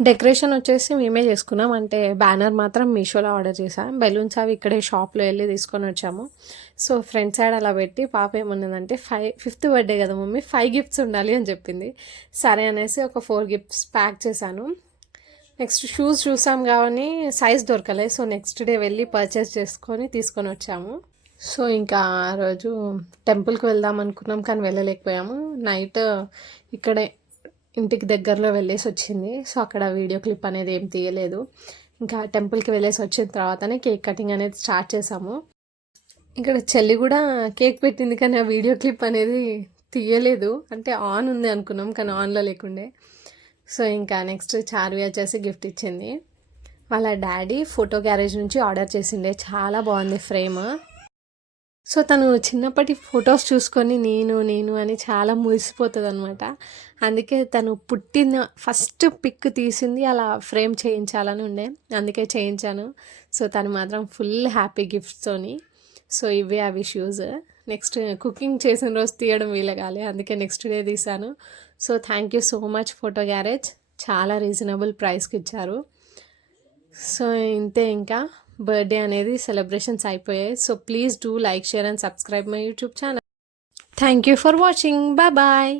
Decoration వచ్చేసి మేమే చేసుకున్నాం. అంటే బ్యానర్ మాత్రం మీషోలో ఆర్డర్ చేసాం. బెలూన్స్ అవి ఇక్కడే షాప్లో వెళ్ళి తీసుకొని వచ్చాము. సో ఫ్రంట్ సైడ్ అలా పెట్టి పాప ఏమన్నదంటే 5th బర్త్డే కదా మమ్మీ 5 గిఫ్ట్స్ ఉండాలి అని చెప్పింది. సరే అనేసి ఒక 4 గిఫ్ట్స్ ప్యాక్ చేశాను. నెక్స్ట్ షూస్ చూసాం కానీ సైజ్ దొరకలే. సో నెక్స్ట్ డే వెళ్ళి పర్చేస్ చేసుకొని తీసుకొని వచ్చాము. సో ఇంకా ఆ రోజు టెంపుల్కి వెళ్దాం అనుకున్నాం కానీ వెళ్ళలేకపోయాము. నైట్ ఇక్కడే ఇంటికి దగ్గరలో వెళ్ళేసి వచ్చింది. సో అక్కడ వీడియో క్లిప్ అనేది ఏం తీయలేదు. ఇంకా టెంపుల్కి వెళ్ళేసి వచ్చిన తర్వాతనే కేక్ కటింగ్ అనేది స్టార్ట్ చేసాము. ఇక్కడ చెల్లి కూడా కేక్ పెట్టింది కానీ ఆ వీడియో క్లిప్ అనేది తీయలేదు. అంటే ఆన్ ఉంది అనుకున్నాం కానీ ఆన్లో లేకుండే. సో ఇంకా నెక్స్ట్ చార్వి వచ్చేసి గిఫ్ట్ ఇచ్చింది. వాళ్ళ డాడీ ఫోటో గ్యారేజ్ నుంచి ఆర్డర్ చేసిండే. చాలా బాగుంది ఫ్రేమ్. సో తను చిన్నప్పటి ఫొటోస్ చూసుకొని నేను అని చాలా మురిసిపోతుంది అనమాట. అందుకే తను పుట్టిన ఫస్ట్ పిక్ తీసింది అలా ఫ్రేమ్ చేయించాలని ఉండే, అందుకే చేయించాను. సో తను మాత్రం ఫుల్ హ్యాపీ గిఫ్ట్స్తోని. సో ఇవే అవి షూస్. నెక్స్ట్ కుకింగ్ చేసిన రోజు తీయడం వీలగాలి, అందుకే నెక్స్ట్ డే తీసాను. So thank you so much photo garage, చాలా రీజనబుల్ ప్రైస్కి ఇచ్చారు. సో ఇంతే, ఇంకా బర్త్డే అనేది సెలబ్రేషన్స్ అయిపోయాయి. So please do like, share and subscribe my YouTube channel. Thank you for watching. Bye bye.